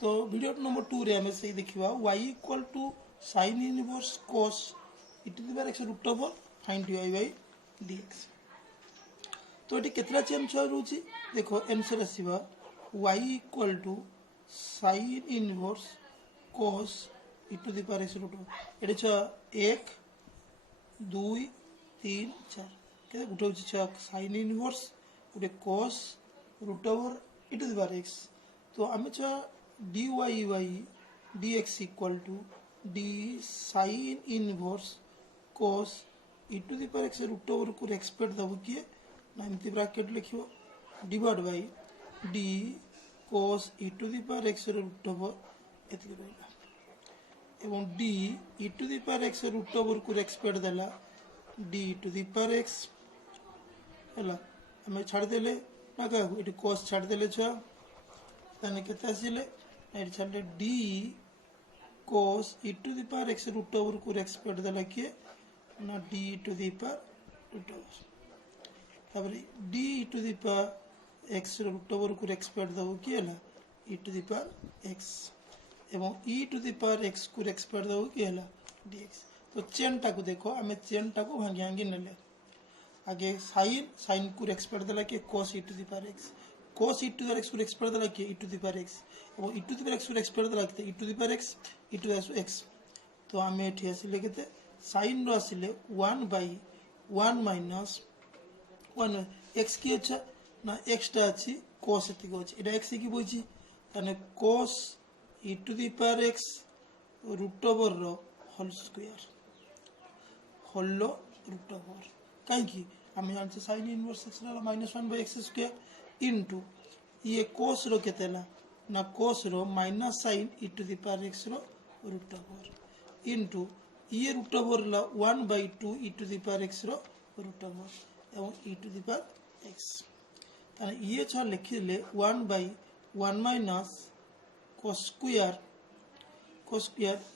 तो video number 2 रे हमें सही देखिबा y equal to sin inverse cos e to the power x root over find dy by dx। तो ये केतला चेंज होउची देखो आंसर आसीबा y equal to sin inverse cos e to the power x root over एडी छ 1 2 3 4 के गुटे होची छ sin इनवर्स गुटे cos root over e to the power x। तो आमे छ dy by dx equal to d sin inverse cos e to the power x root over को एक्सपेक्ट दबो किए ना एमती ब्रैकेट लिखियो divide by d cos e to the power x root over एति रहला एवं d e to the power x root over को एक्सपेक्ट देला d to the power x हला हमें छाड़ देले ना का एटी cos छाड़ देले छ तने केते आसीले एटी छाड़ले d cos e to the power x root over को एक्सपेक्ट देला किए ना d to the power root over तापर d to the power x root over को एक्सपेक्ट दबो कि हला e to the power x एवं e to the power x को एक्सपेक्ट दबो कि हला dx। तो चेन टा को देखो हमें चेन टा को भांगी भांगी नेले आगे sin को एक्सपेक्ट देला कि cos e to the power x cos e to the power x को एक्सपेक्ट देला कि e to the power x एवं e to the power x को एक्सपेक्ट देला कि e to the power x e to the power x। तो हमें एठी आसीले केते sin row आसीले 1 by 1 minus 1 x की अच्छा ना x टा अछि cos एति को अछि एटा x की बोछि तने cos e to the power x root over रो whole square whole root over काहे की हम जान से sin इनवर्स x ला -1 by x स्क्वायर इनटू ये cos रो केतेला ना cos रो minus sin e to the power x रो रूट ओवर इनटू ये रूट ओवर ला 1 by 2 e to the power x रो रूट ओवर एवं e to the power x ताने ये छ लिखिले 1 by 1 minus cos square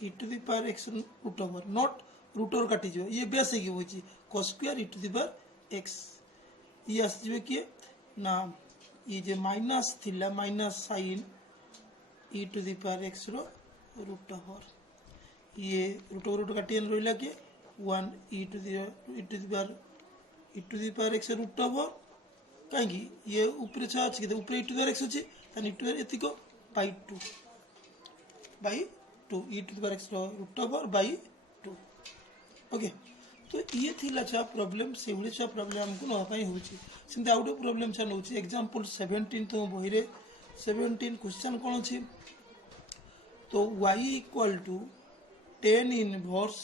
e to the power x root over not root over काटी जो ये बेस की होची cos square e to the power x ये आस जबे कि ना ये जे माइनस थिला minus sin e to the power x रो रूट ओवर ये रूट ओवर काटी न रोइला कि 1 e to the power x root over काहेकि ये ऊपर छ अछि के ऊपर e to the power x अछि तने e टू द पावर एतिको by 2 e to the power x root over by 2 okay. तो ये थिला छ प्रॉब्लम से भले छ प्रॉब्लम हमको न पाई होछि सिंते आउट प्रॉब्लम छ नउछि एग्जांपल 17 तो बही रे 17 क्वेश्चन कोन अछि तो y equal to tan inverse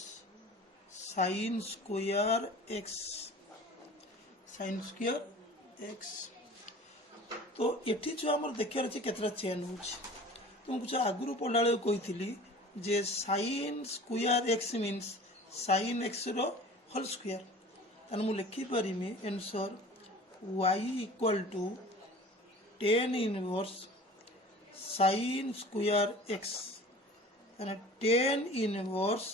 sin square x तो एठी जो हमर देखियार अछि केतरा चेन होछि तुमको छ आगुरु पढाळे कहिथिली जे sin square x means sin x रो होल स्क्वायर तने मु लिखि परिमे answer y equal to tan inverse sin square x तने tan इनवर्स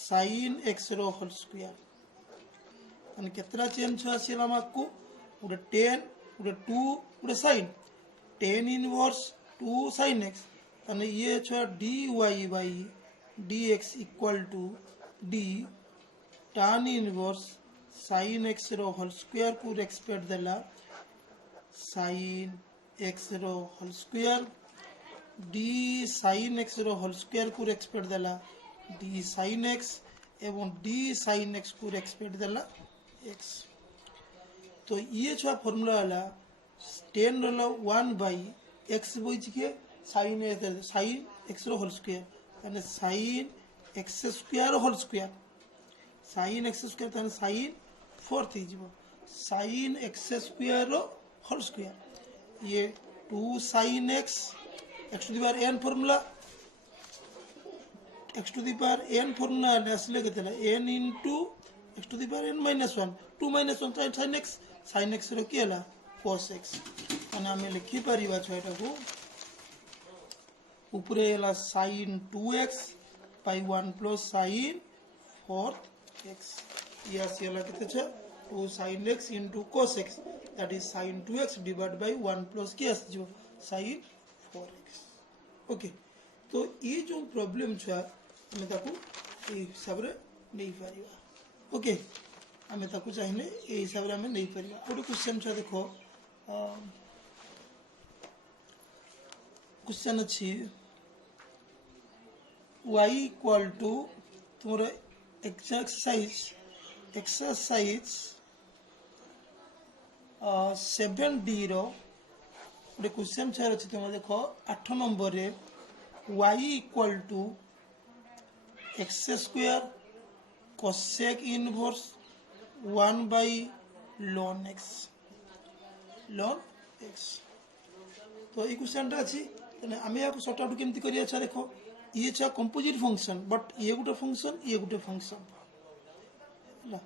sin x रो होल स्क्वायर तने केतरा चेन छ आसीला माको उडे 10 उडे 2 उडे sin tan inverse 2 sin x तने ये छ dy by dx equal to d tan inverse sin x रो होल स्क्वायर को एक्सपेक्ट देला sin x रो whole square d sin x रो होल स्क्वायर को एक्सपेक्ट देला d sin x एवं d sin x को एक्सपेक्ट देला x। तो ये छ फार्मूला वाला tan रो 1 by x बोइछ के sin x रो होल स्क्वायर तने sin x square whole square sin x square तने sin 4 थी जीवो sin x स्क्वायर रो होल स्क्वायर ये 2 sin x x to the power n formula x to the power n formula असले केतला n into x to the power n minus 1 2 minus 1 sin x रो केला cos x अने हमें लिखि परिबा छ एटा को ऊपरे एला sin 2x by 1 plus sin 4x ये आसीला केते छ 2 sin x into cos x that is sin 2x divided by 1 plus k as जो sin 4x ओके तो ये जो प्रॉब्लम छुआ आम ताकू हिसाब से नहीं पार ओके आम ताकू चाहिए ये हिसाब से आम नहीं पार गोटे क्वेश्चन छुआ देख क्वेश्चन अच्छी y इक्वल टू तुम एक्सरसाइज 7D गोटे क्वेश्चन छुआ अच्छी तुम देख 8 नंबर रे y equal to x square cosec inverse 1 by ln x तो ये क्वेश्चन अच्छी आम या सर्ट आउट केमती कर देख ये छा कंपोजिट फंक्शन बट ये गोटे फंक्शन है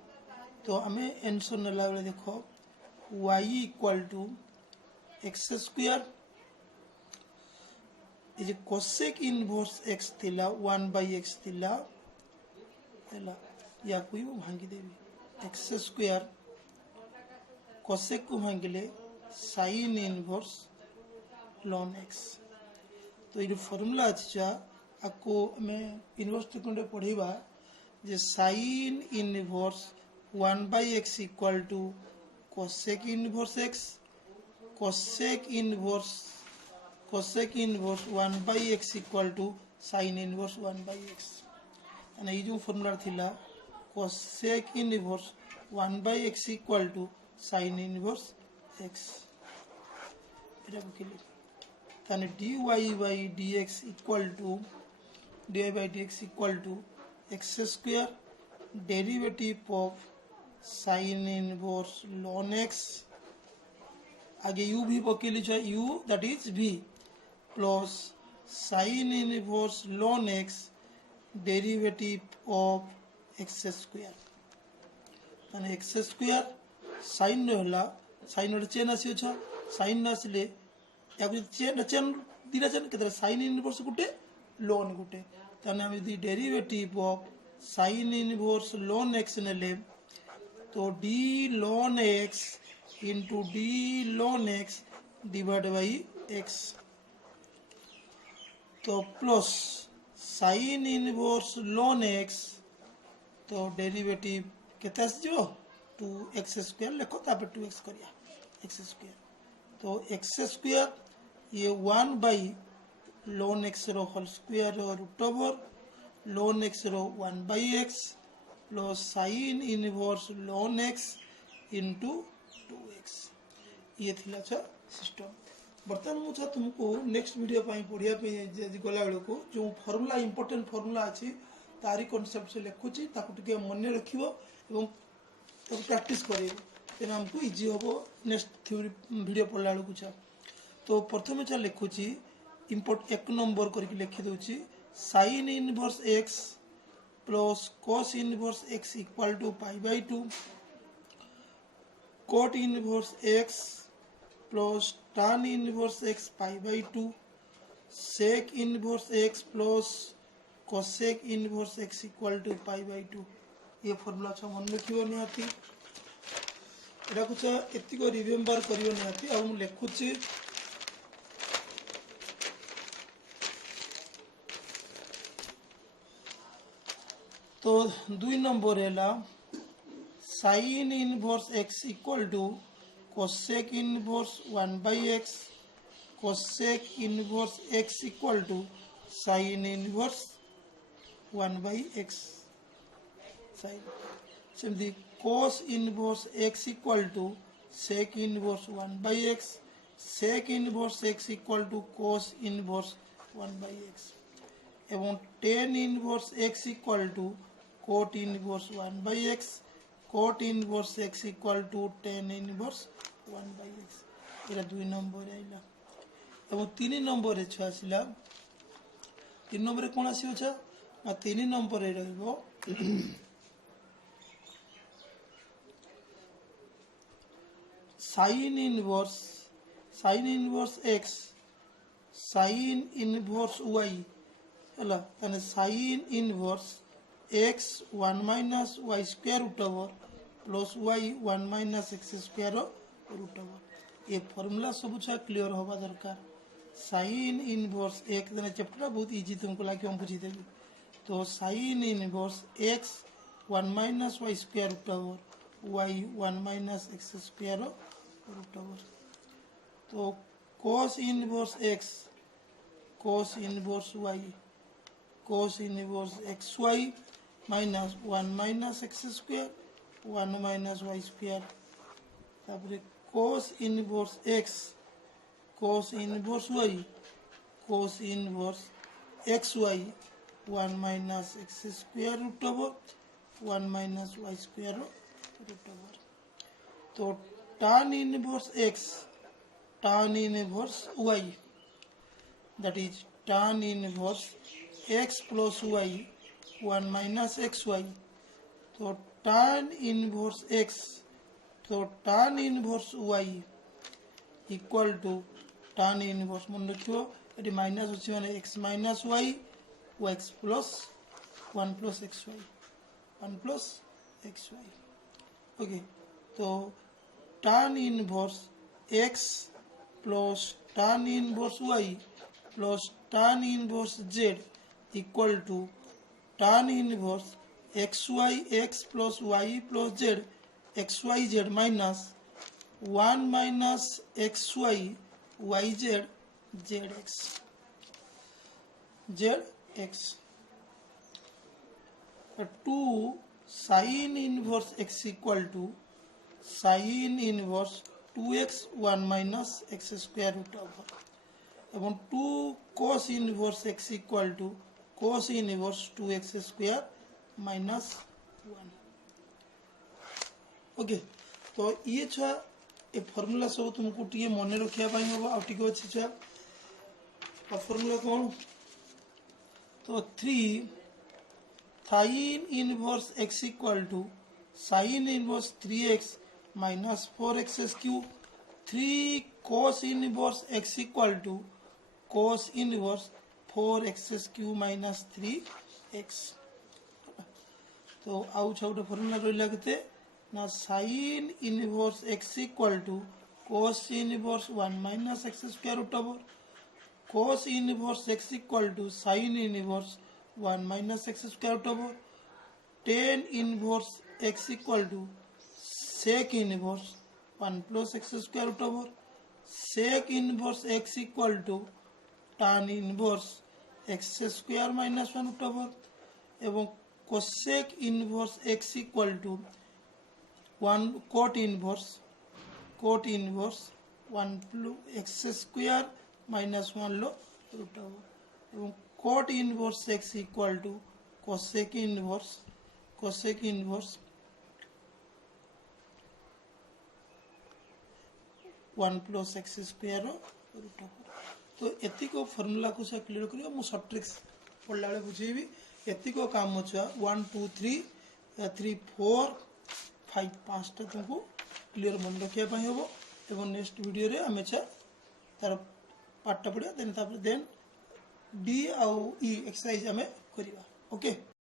तो आम आंसर नेला बेले देख y equal to x square ये कोसेक इनवर्स x थिला 1 बाई x थिला या कोई भांगी देवी एक्स स्क्वायर कोसेक को भांगिले साइन इनवर्स ln x तो ये फॉर्मूला अच्छी आपको मैं इनवर्स ट्रीटमेंट पढ़ेगा जे sine inverse 1 by x equal to cosec inverse x cosec inverse 1 by x equal to sine inverse 1 by x ये जो फॉर्मूला थिला cosec inverse 1 by x equal to sine inverse x ये पकड़े ताने dy by dx equal to x square derivative of sine inverse ln x आगे u भी पकेली छ u that is v plus sine inverse ln x derivative of x square ताने x square sine होला sign chain आसी छ sign आसले या चेन चेन दीटा चेन के साइन इनवर्स गुटे ln गुटे ताने हम यदि derivative of sine inverse ln x नेले तो d ln x into d ln x divide by x तो plus sine inverse ln x तो डेरिवेटिव केते आस जो 2x स्क्वायर लिखो तापर 2x करिया x स्क्वायर तो x स्क्वायर ये 1 बाई ln x रो whole square root over ln x रो 1 by x plus sine inverse ln x into 2x ये थिला छ सिस्टम बर्तमान मुझे तुमको नेक्स्ट वीडियो पढ़िया गला बेलू जो फॉर्मूला इंपोर्टेंट फॉर्मूला अच्छी तारी कॉन्सेप्ट से लिखुची टे मन रखियो एवं प्रैक्टिस कर तेना हमको इजी हम नेक्स्ट थ्योरी वीडियो पढ़ला बेलू छा तो प्रथम छा लिखुची इंपोर्ट 1 नंबर करके लिखि दूची sine inverse x plus cos inverse x equal to pi by 2 cot inverse x plus tan inverse x pi by 2 sec inverse x plus cosec inverse x equal to pi by 2 ये formula छ मन रखियो निहाती एटा कुछ एतिक remember करियो निहाती आ हम लिखुची तो 2 नंबर है sine inverse x equal to cosec inverse 1 by x cosec inverse x equal to sine inverse 1 by x sine सेमती cos inverse x equal to sec inverse 1 by x sec inverse x equal to cos inverse 1 by x एवं tan inverse x equal to cot inverse 1 by x cot inverse x equal to tan inverse 1 by x ये 2 number आइला एवं 3 number छुआ आसला 3 number कौन आसी अच्छा 3 number रहिबो sine inverse x साइन इनवर्स y हला तने sine inverse x 1 minus y square root over plus y 1 minus x square root over ये फॉर्मूला सब छा क्लियर होबा दरकार साइन इनवर्स एक्स देने चैप्टर बहुत इजी तुमको लगे हम बुझी देवी तो sine inverse x 1 minus y square root over y 1 minus x square root over तो cos inverse x cos inverse y cos inverse x y minus 1 minus x square 1 minus y square तापर cos inverse x cos inverse y cos inverse xy 1 minus x square root over 1 minus y square root over तो tan inverse x tan inverse y that is tan inverse x plus y 1 minus xy तो tan inverse x तो tan inverse y equal to tan inverse मन रखियो ये minus अच्छी माने x minus y वो x plus 1 plus x y 1 plus x y okay तो tan inverse x plus tan inverse y plus tan inverse z equal to tan inverse x y x plus y plus z x y z minus 1 minus x y y z z x two sine inverse x equal to sine inverse 2x 1 minus x square root over एवं 2 cos inverse x equal to cos inverse 2x square minus 1 okay तो ये छुआ a formula सब तुमको T मन रखा हम आगे अच्छे छुआ फॉर्मूला कौन तो 3 sine inverse x equal to sine inverse 3x minus 4x cube 3 cos inverse x equal to cos inverse 4x cube minus 3x तो आउ गोटे फॉर्मूला रहा के ना sine inverse x equal to cos inverse 1 minus x square root over cos inverse x equal to sine inverse 1 minus x square root over tan inverse x equal to sec inverse 1 plus x square root over sec inverse x equal to tan inverse x square minus 1 root over एवं cosec inverse x equal to 1 cot inverse 1 plus x square minus 1 लो root over एवं cot inverse x equal to cosec inverse 1 plus x square root over तो एति को formula को से clear करियो मु शॉर्ट ट्रिक्स पढ़ला बेले बुझेबी एति को काम छ 1 2 3 3 4 5 5टा तुमको क्लियर मन रखिया पई होबो एवं नेक्स्ट वीडियो रे हमें तार पाठ पढ़िया देन डी आउ ई एक्सरसाइज हमें करिवा ओके।